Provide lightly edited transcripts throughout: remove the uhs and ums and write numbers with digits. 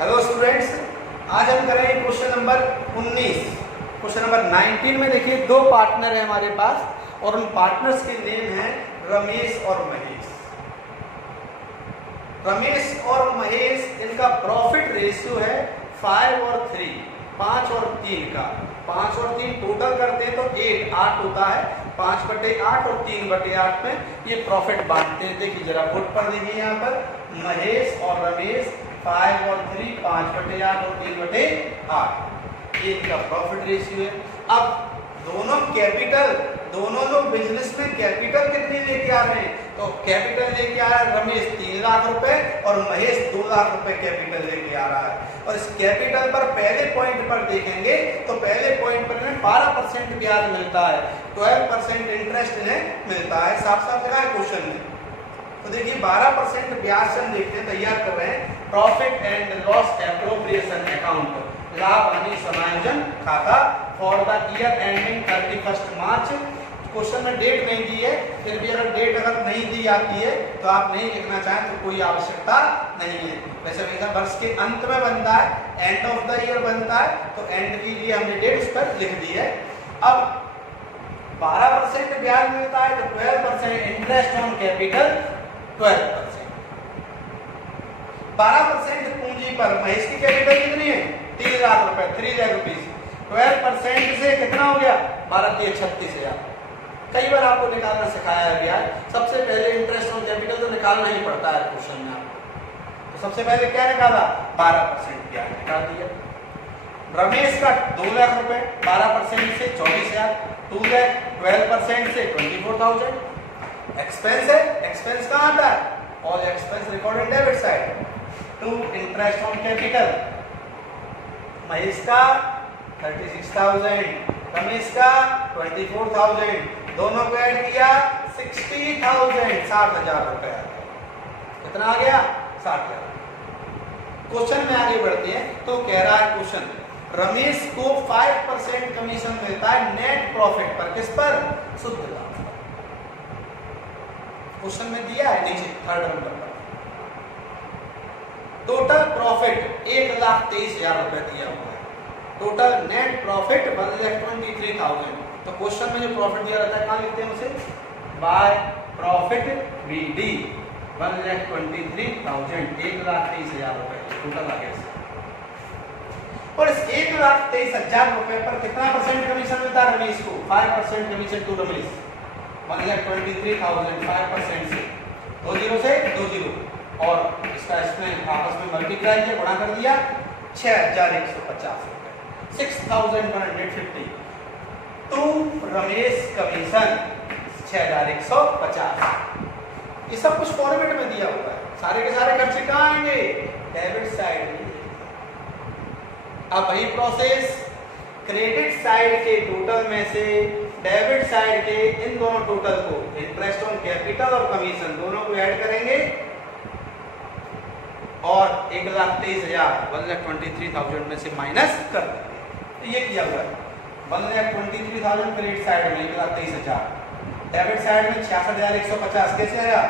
Hello students, आज हम करेंगे क्वेश्चन नंबर 19। क्वेश्चन नंबर 19 में देखिए दो पार्टनर है हमारे पास और उन पार्टनर्स के नेम है रमेश और महेश। रमेश और महेश, इनका प्रॉफिट रेशियो है 5 और 3, 5 और 3 का। 5 और 3 टोटल करते हैं तो 8 होता है। 5/8 और 3/8 में ये प्रॉफिट बांटते हैं। देखिए जरा बोर्ड पर देखिए, यहाँ पर महेश और रमेश 5 और 3, 5/8 और 3/8, ये इनका प्रॉफिट रेशियो है। अब दोनों लोग बिजनेस में कैपिटल कितनी लेके आ रहे हैं? तो कैपिटल लेके आ रहा है रमेश 3 लाख रुपए और महेश 2 लाख रुपए कैपिटल लेके आ रहा है। और इस कैपिटल पर पहले पॉइंट पर देखेंगे तो पहले पॉइंट पर इन्हें 12% ब्याज मिलता है, 12% इंटरेस्ट इन्हें मिलता है। साफ साफ लिखा है क्वेश्चन में। तो देखिए 12% ब्याज से हम देखते हैं, तैयार कर रहे हैं profit and loss appropriation account, लाभ हानि समायोजन खाता for the year ending 31 March. Question में डेट नहीं दी है, फिर भी अगर डेट नहीं दी जाती है तो आप नहीं लिखना चाहें तो कोई आवश्यकता नहीं है। वैसे वैसा वर्ष के अंत में बनता है, एंड ऑफ द ईयर बनता है, तो एंड के लिए हमने डेट उस पर लिख दी है। अब 12% ब्याज मिलता है तो 12% इंटरेस्ट ऑन कैपिटल 12%। 12% पूंजी पर महेश की कैपिटल कितनी है? 3 लाख रुपए, 3 लाख रुपीज। 12% से कितना हो गया? 12×3=36,000। कई बार आपको निकालना सिखाया है ब्याज। सबसे पहले इंटरेस्ट ऑन कैपिटल तो निकालना ही पड़ता है क्वेश्चन में आपको। तो सबसे पहले क्या निकाला? 12% ब्याज निकाल दिया। रमेश का 2 लाख रुपए, 12% से 24,000, 2 लाख 12% से 24,000। एक्सपेंस है, एक्सपेंस कहाँ आता है? All expense recorded debit side to interest on capital. Mahesh का 36,000, रमेश का 24,000, दोनों को ऐड किया 60,000, 60,000 रुपए। कितना आ गया? 60,000। क्वेश्चन में आगे बढ़ते हैं तो कह रहा है क्वेश्चन, रमेश को 5% कमीशन मिलता है नेट प्रॉफिट पर। किस पर? शुद्ध लाभ। क्वेश्चन में दिया है नीचे 3rd नंबर पर। टोटल प्रॉफिट 1,23,000 रुपए दिया हुआ है। Total net profit 1,23,000। तो क्वेश्चन में जो प्रॉफिट दिया रहता है कहाँ लिखते हैं उसे? बाय प्रॉफिट BD 1,23,000, 1,23,000 रुपए टोटल आ गया। और इस 1,23,000 रुपए पर कितना परसेंट कमीशन मिलता है रमेश को? 5% कमीशन टू रमेश। 1,23,000 5% से 2 0 से 2 0 और इसका इसमें आपस में मल्टीप्लाई किया, गुणा कर दिया 6,150 रुपए, 6,150 टू रमेश कमीशन 6,150। ये सब कुछ फॉर्मेट में दिया हुआ है। सारे के सारे खर्चे कहाँ आएंगे? डेबिट साइड में। अब वही प्रोसेस, क्रेडिट साइड के टोटल में से डेबिट साइड के इन दोनों टोटल को, इंटरेस्ट ऑन कैपिटल और कमीशन, दोनों को ऐड करेंगे और 1,23,000 1,23,000 में से माइनस कर देंगे। तो ये किया हुआ है। 1,23,000 क्रेडिट साइड में 1,23,000, डेबिट साइड में 66,150। कैसे आया?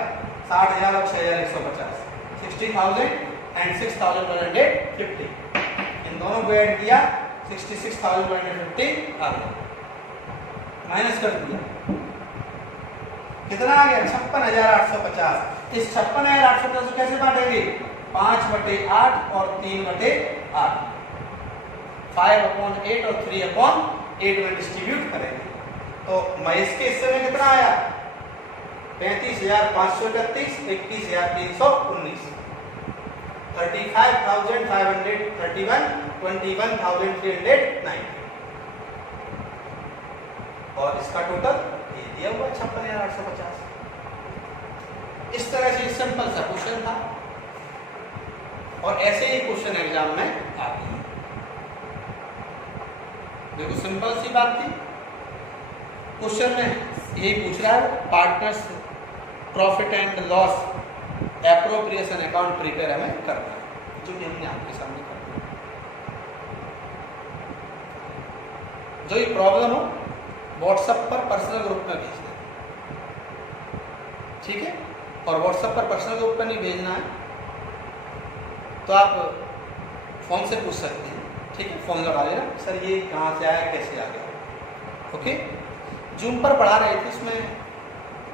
60,000 और 6,150, 60,000 एंड 6,150। इन दोनों को ऐड किया 66,150 आ गया, माइनस कर दिया। कितना आ गया? 56,850। इस 56,850 को कैसे बांटेंगे? 5/8 और 3/8, 5/8 और 3/8 में डिस्ट्रीब्यूट करेंगे। तो महेश के हिस्से में कितना आया? 35,531, 21,319, 35,531, 21,309 और इसका टोटल ये दिया हुआ 56,850। इस तरह से सिंपल सा क्वेश्चन था और ऐसे ही क्वेश्चन एग्जाम में आते हैं। देखो सिंपल सी बात थी। क्वेश्चन में यही पूछ रहा है, partners profit and loss appropriation account prepare हमें करना है, जो कि हमने आपके सामने कर दिया। जो ये प्रॉब्लम हो व्हाट्सएप पर पर्सनल ग्रुप में भेज दें, ठीक है? और व्हाट्सएप पर पर्सनल ग्रुप पर नहीं भेजना है तो आप फ़ोन से पूछ सकते हैं, ठीक है, फ़ोन लगा लेना, सर ये कहाँ से आया, कैसे आ गया। ओके, जूम पर पढ़ा रहे थे, उसमें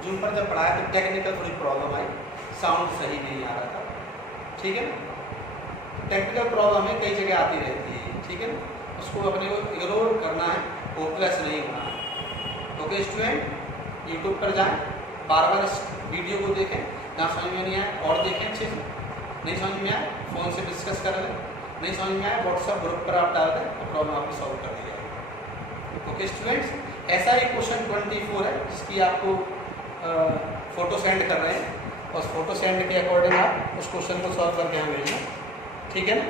जूम पर जब पढ़ाया तो टेक्निकल थोड़ी प्रॉब्लम आई, साउंड सही नहीं आ रहा था, ठीक है ना। टेक्निकल प्रॉब्लम है, कई जगह आती रहती है, ठीक है ना, उसको अपने को इग्नोर करना है, होपलेस नहीं होना है। ओके स्टूडेंट, यूट्यूब पर जाएं, बार बार इस वीडियो को देखें, ना समझ में नहीं आए और देखें अच्छे से, नहीं समझ में आए फ़ोन से डिस्कस कर लें, नहीं समझ में आए व्हाट्सएप ग्रुप पर आप डाल दें, तो प्रॉब्लम आपको सॉल्व कर दी जाएगी। ओके स्टूडेंट्स, ऐसा ही क्वेश्चन 24 है जिसकी आपको फ़ोटो सेंड कर रहे हैं, और उस फोटो सेंड के अकॉर्डिंग आप उस क्वेश्चन को सॉल्व करके हमें भेजना, ठीक है ना।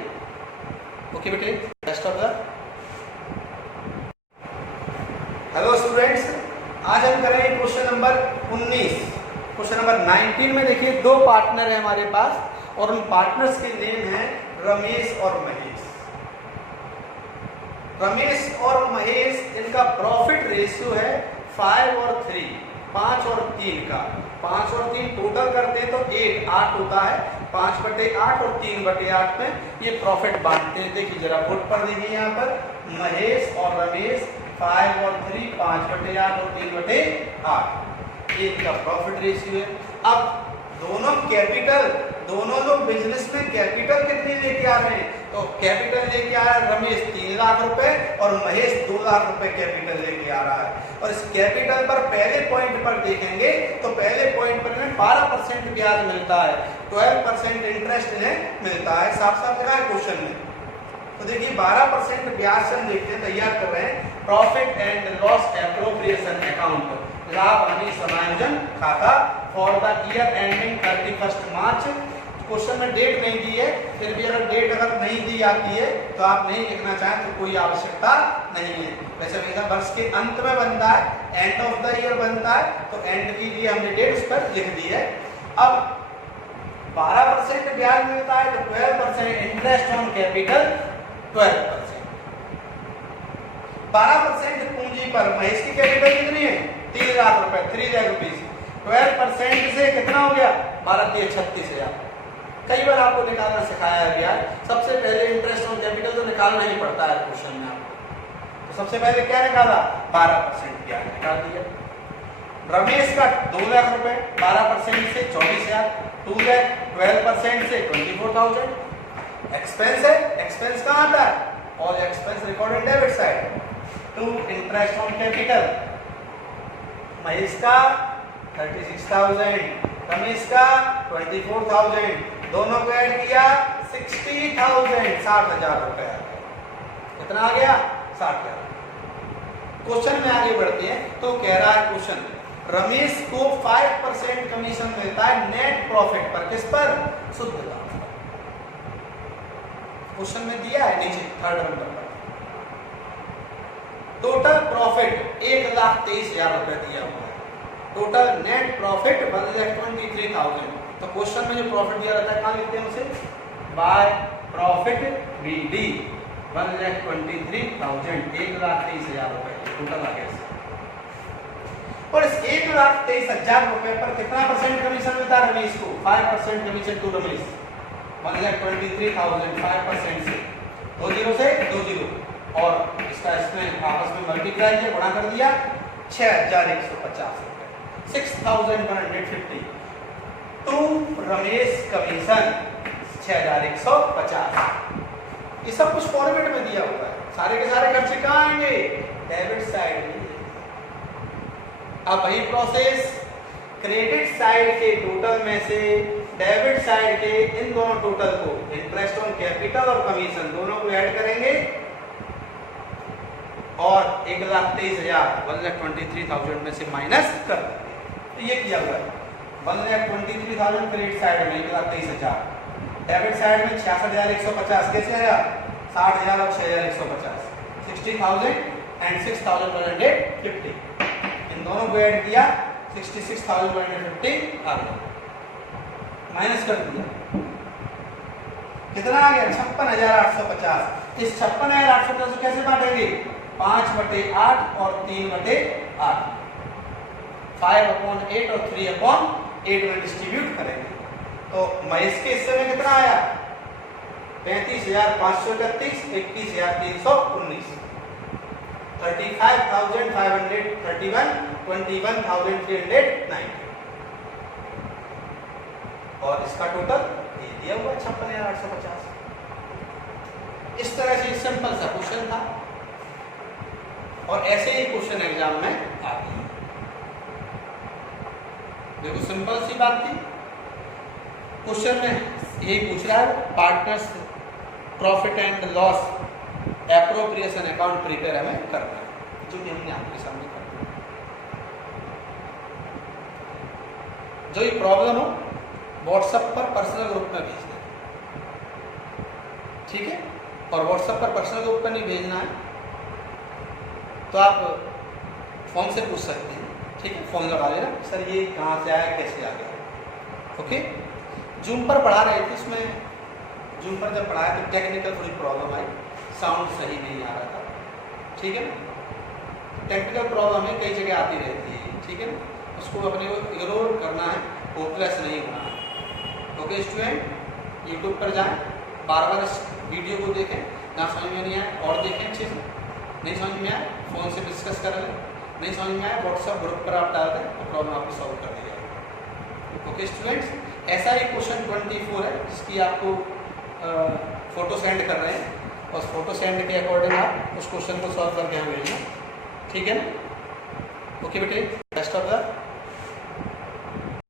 ओके बेटे, best of luck. Hello students, आज हम करेंगे क्वेश्चन नंबर 19। क्वेश्चन नंबर 19 में देखिए दो पार्टनर है हमारे पास, और उन पार्टनर्स के नेम है रमेश और महेश। रमेश और महेश, इनका प्रॉफिट रेशियो है 5 और 3, 5 और 3 का। 5 और 3 टोटल करते हैं तो 8 होता है, 5/8 और 3/8 में ये प्रॉफिट बांटते हैं। देखिए जरा बोर्ड पर देखिए, यहाँ पर महेश और रमेश 5 और 3, 5/8 और 3/8, ये इनका प्रॉफिट रेशियो है। अब दोनों कैपिटल, दोनों लोग बिजनेस में कैपिटल कितनी लेके आ रहे हैं, तो कैपिटल लेके आ रहा है रमेश 3 लाख रुपए और महेश 2 लाख रुपए कैपिटल लेके आ रहा है। और इस कैपिटल पर पहले पॉइंट पर देखेंगे तो पहले पॉइंट पर इन्हें 12% ब्याज मिलता है, 12% इंटरेस्ट इन्हें मिलता है, साफ साफ लिखा है क्वेश्चन में। तो देखिए 12% ब्याज से हम देखते हैं, तैयार कर रहे हैं profit and loss appropriation account, लाभ हानि समायोजन खाता for the year ending 31 March. Question में डेट नहीं दी है, फिर भी अगर डेट अगर नहीं दी आती है तो आप नहीं लिखना चाहें तो कोई आवश्यकता नहीं है। वैसे हमेशा वर्ष के अंत में बनता है, एंड ऑफ द ईयर बनता है, तो एंड के लिए हमने डेट उस पर लिख दी है। अब 12% ब्याज मिलता है तो 12% इंटरेस्ट ऑन कैपिटल 12%। 12% पूंजी पर महेश की कैपिटल कितनी है, 3 लाख रुपए, 3 लाख रुपीज। 12% से कितना हो गया, 12×3=36,000। कई बार आपको निकालना सिखाया है ब्याज। सबसे पहले इंटरेस्ट ऑन कैपिटल तो निकालना ही पड़ता है क्वेश्चन में आपको, तो सबसे पहले क्या निकाला, 12% ब्याज निकाल दिया। रमेश का 2 लाख रुपए, 12% से 24,000, 2 लाख, 12% से 24,000। एक्सपेंस है, एक्सपेंस कहाँ आता है, all expense recorded debit side to interest on capital. Mahesh का 36,000, रमेश का 24,000, दोनों को ऐड किया 60,000, 60,000 रुपए। कितना आ गया, 60,000। क्वेश्चन में आगे बढ़ते हैं तो कह रहा है क्वेश्चन, रमेश को 5% कमीशन मिलता है नेट प्रॉफिट पर, किस पर, शुद्ध लाभ। क्वेश्चन में दिया है नीचे 3rd नंबर पर। टोटल प्रॉफिट 1,23,000 रुपए दिया हुआ है, टोटल नेट प्रॉफिट 1,23,000। तो क्वेश्चन में जो प्रॉफिट दिया रहता है कहाँ लिखते हैं उसे, बाय प्रॉफिट BD 1,23,000, 1,23,000 रुपए टोटल आ गया। और इस 1,23,000 रुपए पर कितना परसेंट कमीशन मिलता है रमेश को, 5% कमीशन टू रमेश। 1,23,000 5% से 2 0 से 2 0, और इसका इसमें आपस में मल्टीप्लाई किया, गुणा कर दिया, 6,150 रुपए, 6,150 टू रमेश कमीशन 6,150। ये सब कुछ फॉर्मेट में दिया हुआ है, सारे के सारे खर्चे कहाँ आएंगे, डेबिट साइड में। अब वही प्रोसेस, क्रेडिट साइड के टोटल में से डेबिट साइड के इन दोनों टोटल को, इंटरेस्ट ऑन कैपिटल और कमीशन, दोनों को ऐड करेंगे और 1,23,000 1,23,000 में से माइनस कर देंगे। तो ये किया हुआ है, 1,23,000 क्रेडिट साइड में 1,23,000, डेबिट साइड में 66,150, कैसे आया, 60,000 और 6,150, 60,000 एंड 6,150। इन दोनों को ऐड किया, 66,150 आ गया, माइनस कर दिया, कितना आ गया, 56,850। इस 56,850 को कैसे बांटेंगे, 5/8 और 3/8, 5/8 और 3/8 में डिस्ट्रीब्यूट करेंगे। तो महेश के हिस्से में कितना आया, 35,531, 21,319, 35,531, 21,390 और इसका टोटल ये दिया हुआ 56,850। इस तरह से सिंपल सा क्वेश्चन था और ऐसे ही क्वेश्चन एग्जाम में आते हैं। देखो सिंपल सी बात थी, क्वेश्चन में यही पूछ रहा है partners profit and loss appropriation account prepare हमें करना है, जो कि हमने आपके सामने कर दिया। जो ये प्रॉब्लम हो व्हाट्सएप पर पर्सनल ग्रुप में भेजना है, ठीक है। और व्हाट्सएप पर पर्सनल ग्रुप पर नहीं भेजना है तो आप फोन से पूछ सकते हैं, ठीक है। फोन लगा लेना, सर ये कहाँ से आया, कैसे आ गया, ओके। जूम पर पढ़ा रहे थे, उसमें जूम पर जब पढ़ाया तो टेक्निकल थोड़ी प्रॉब्लम आई, साउंड सही नहीं आ रहा था, ठीक है। टेक्निकल प्रॉब्लम है, कई जगह आती रहती है, ठीक है ना। उसको अपने को इग्नोर करना है, होपलेस नहीं होना है, ओके स्टूडेंट। यूट्यूब पर जाएं, बार बार इस वीडियो को देखें, ना समझ में नहीं आए और देखें अच्छे से, नहीं समझ में आए फ़ोन से डिस्कस कर लें, नहीं समझ में आए व्हाट्सएप ग्रुप पर आप डाल दें तो प्रॉब्लम आपको सॉल्व कर दी जाएगी, ओके स्टूडेंट्स। ऐसा ही क्वेश्चन 24 है जिसकी आपको फ़ोटो सेंड कर रहे हैं और उस फोटो सेंड के अकॉर्डिंग आप उस क्वेश्चन को सॉल्व करके हमें भेजना, ठीक है ना। ओके बेटे, बेस्ट ऑफ लक।